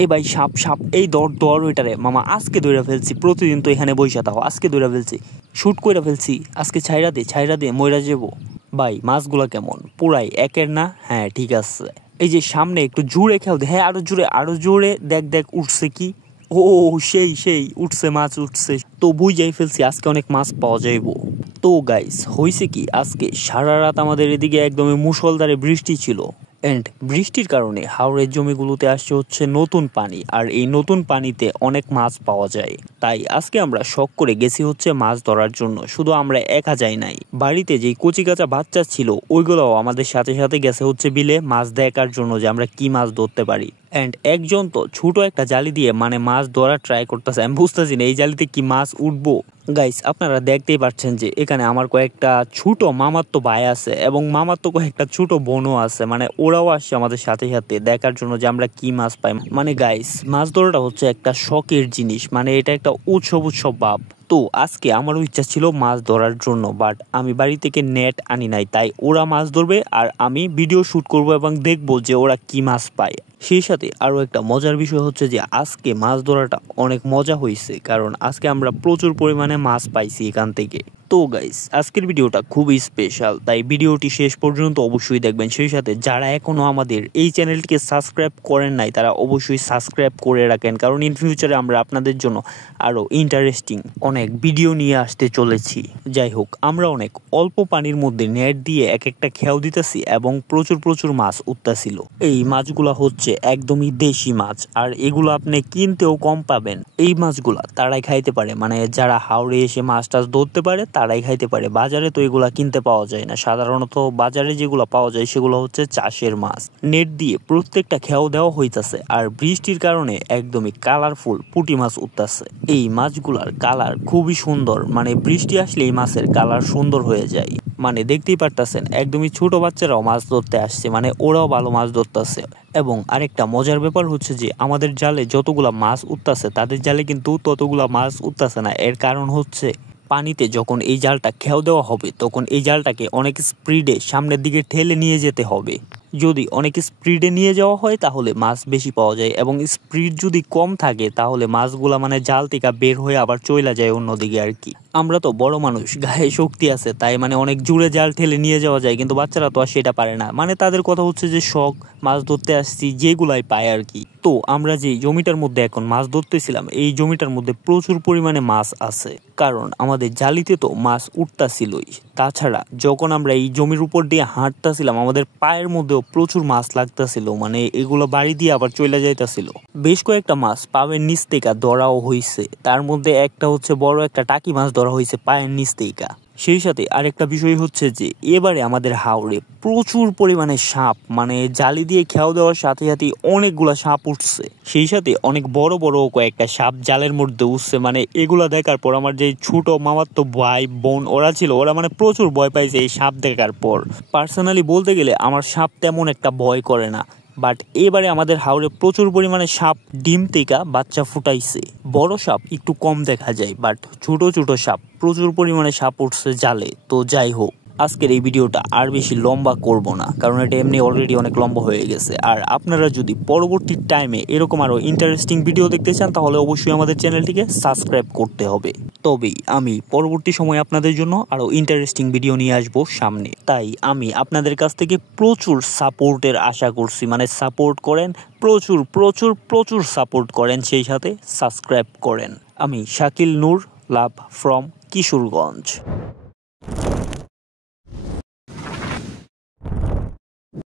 এই ভাই সাপ সাপ এই দর ওইটারে মামা আজকে ধইরা ফেলছি। প্রতিদিন তো এখানে বইসা থাও, আজকে ধইরা ফেলছি, শুট কইরা ফেলছি। আজকে ছাইরা দে মইরা যাবো। ভাই মাছগুলা কেমন? পুরাই একের না? হ্যাঁ ঠিক আছে। এই যে সামনে একটু জোরে খেয়াল দে। হ্যাঁ আরো জোরে দেখ উঠছে কি। ও সেই উঠছে, মাছ উঠছে। তো বুঝাই ফেলছি আজকে অনেক মাছ পাওয়া যাইবো। তো গাইস হইছে কি, আজকে সারা রাত আমাদের এদিকে একদমই মুষলধারে বৃষ্টি ছিল। এন্ড বৃষ্টির কারণে হাওরের জমিগুলোতে আসছে হচ্ছে নতুন পানি, আর এই নতুন পানিতে অনেক মাছ পাওয়া যায়। তাই আজকে আমরা শখ করে গেছি হচ্ছে মাছ ধরার জন্য। শুধু আমরা একা যাই নাই, বাড়িতে যেই কচি কাঁচা বাচ্চা ছিল ওইগুলোও আমাদের সাথে সাথে গেছে হচ্ছে বিলে মাছ দেখার জন্য যে আমরা কি মাছ ধরতে পারি। এন্ড একজন তো ছোট একটা জালি দিয়ে মানে মাছ ধরা ট্রাই করতেছে। আমি বুঝতেছি না এই জালিতে কি মাছ উঠবো। গাইস আপনারা দেখতেই পাচ্ছেন যে এখানে আমার কয়েকটা ছোট মামাতো ভাই আছে এবং মামাতো কয়েকটা ছোট বোনও আছে, মানে ওরাও আসছে আমাদের সাথে সাথে দেখার জন্য যে আমরা কি মাছ পাই। মানে গাইস মাছ ধরাটা হচ্ছে একটা শখের জিনিস, মানে এটা একটা উৎসব ভাব। তো আজকে আমারও ইচ্ছা ছিল মাছ ধরার জন্য, বাট আমি বাড়ি থেকে নেট আনি নাই। তাই ওরা মাছ ধরবে আর আমি ভিডিও শুট করব এবং দেখবো যে ওরা কি মাছ পায়। সেই সাথে আরো একটা মজার বিষয় হচ্ছে যে আজকে মাছ ধরাটা অনেক মজা হয়েছে, কারণ আজকে আমরা প্রচুর পরিমাণে মাছ পাইছি এখান থেকে। তো গাইস আজকের ভিডিওটা খুবই স্পেশাল, তাই ভিডিওটি শেষ পর্যন্ত অবশ্যই দেখবেন। সেই সাথে যারা এখনো আমাদের এই চ্যানেলটিকে সাবস্ক্রাইব করেন নাই তারা অবশ্যই সাবস্ক্রাইব করে রাখেন, কারণ ইন ফিউচারে আমরা আপনাদের জন্য আরো ইন্টারেস্টিং অনেক ভিডিও নিয়ে আসতে চলেছি। যাই হোক, আমরা অনেক অল্প পানির মধ্যে নেট দিয়ে এক একটা খেয়াও দিতেছি এবং প্রচুর মাছ উঠতেছিল। এই মাছগুলা হচ্ছে একদমই দেশি মাছ, আর এগুলো আপনি কিনতেও কম পাবেন। এই মাছগুলা তারাই খাইতে পারে, মানে যারা হাওড়ে এসে মাছ টাছ ধরতে পারে তারাই খাইতে পারে। বাজারে তো এগুলা কিনতে পাওয়া যায় না। সাধারণত বাজারে যেগুলো পাওয়া যায় সেগুলো হচ্ছে চাষের মাছ। নেট দিয়ে প্রত্যেকটা খেয়াও দেওয়া হইতাছে, আর বৃষ্টির কারণে একদমই কালারফুল পুঁটি মাছ উঠতেছে। এই মাছগুলার কালার খুবই সুন্দর, মানে বৃষ্টি আসলে এই মাছের কালার সুন্দর হয়ে যায়। মানে দেখতেই পারতেছেন একদমই ছোট বাচ্চারাও মাছ ধরতে আসছে, মানে ওরাও ভালো মাছ ধরতেছে। এবং আরেকটা মজার ব্যাপার হচ্ছে যে আমাদের জালে যতগুলা মাছ উঠতেছে তাদের জালে কিন্তু ততগুলা মাছ উঠতেছে না। এর কারণ হচ্ছে পানিতে যখন এই জালটা খেয়াও দেওয়া হবে তখন এই জালটাকে অনেক স্পিডে সামনের দিকে ঠেলে নিয়ে যেতে হবে। যদি অনেক স্পিডে নিয়ে যাওয়া হয় তাহলে মাছ বেশি পাওয়া যায়, এবং স্পিড যদি কম থাকে তাহলে মাছগুলা মানে জাল থেকে বের হয়ে আবার চলে যায় অন্যদিকে আর কি। আমরা তো বড় মানুষ, গায়ে শক্তি আছে, তাই মানে অনেক জোরে জাল ঠেলে নিয়ে যাওয়া যায়, কিন্তু বাচ্চারা তো আর সেটা পারে না। মানে তাদের কথা হচ্ছে যে শখ, মাছ ধরতে আসছি যেগুলাই পায় আর কি। তো আমরা যে জমিটার মধ্যে এখন মাছ ধরতেছিলাম এই জমিটার মধ্যে প্রচুর পরিমাণে মাছ আছে, কারণ আমাদের জালিতে তো মাছ উঠতাছিলই। তাছাড়া যখন আমরা এই জমির উপর দিয়ে হাঁটতেছিলাম আমাদের পায়ের মধ্যেও প্রচুর মাছ লাগতেছিল, মানে এগুলো বাড়ি দিয়ে আবার চলে যাইতেছিল। বেশ কয়েকটা মাছ পায়ের নিচ থেকে ধরাও হয়েছে, তার মধ্যে একটা হচ্ছে বড় একটা টাকি মাছ ধরা হয়েছে পায়ের নিচ থেকে। সেই সাথে আরেকটা বিষয় হচ্ছে যে এবারে আমাদের হাওড়ে প্রচুর পরিমাণে সাপ, মানে জালি দিয়ে খেয়াও দেওয়ার সাথে সাথে অনেকগুলা সাপ উঠছে। সেই সাথে অনেক বড় কয়েকটা সাপ জালের মধ্যে উঠছে। মানে এগুলা দেখার পর আমার যে ছোট মামাতো ভাই বোন ওরা ছিল, ওরা মানে প্রচুর ভয় পাইছে এই সাপ দেখার পর। পার্সোনালি বলতে গেলে আমার সাপ তেমন একটা ভয় করে না, বাট এবারে আমাদের হাওড়ে প্রচুর পরিমাণে সাপ ডিম থেকে বাচ্চা ফুটাইছে। বড় সাপ একটু কম দেখা যায়, বাট ছোট সাপ প্রচুর পরিমাণে সাপ উঠছে জালে। তো যাই হোক, আজকের এই ভিডিওটা আর বেশি লম্বা করব না, কারণ এটা এমনি অলরেডি অনেক লম্বা হয়ে গেছে। আর আপনারা যদি পরবর্তী টাইমে এরকম আরো ইন্টারেস্টিং ভিডিও দেখতে চান তাহলে অবশ্যই আমাদের চ্যানেলটিকে সাবস্ক্রাইব করতে হবে। তবেই আমি পরবর্তী সময় আপনাদের জন্য আরো ইন্টারেস্টিং ভিডিও নিয়ে আসবো সামনে। তাই আমি আপনাদের কাছ থেকে প্রচুর সাপোর্টের আশা করছি, মানে সাপোর্ট করেন, প্রচুর সাপোর্ট করেন, সেই সাথে সাবস্ক্রাইব করেন। আমি শাকিল নূর, লাভ ফ্রম কিশোরগঞ্জ।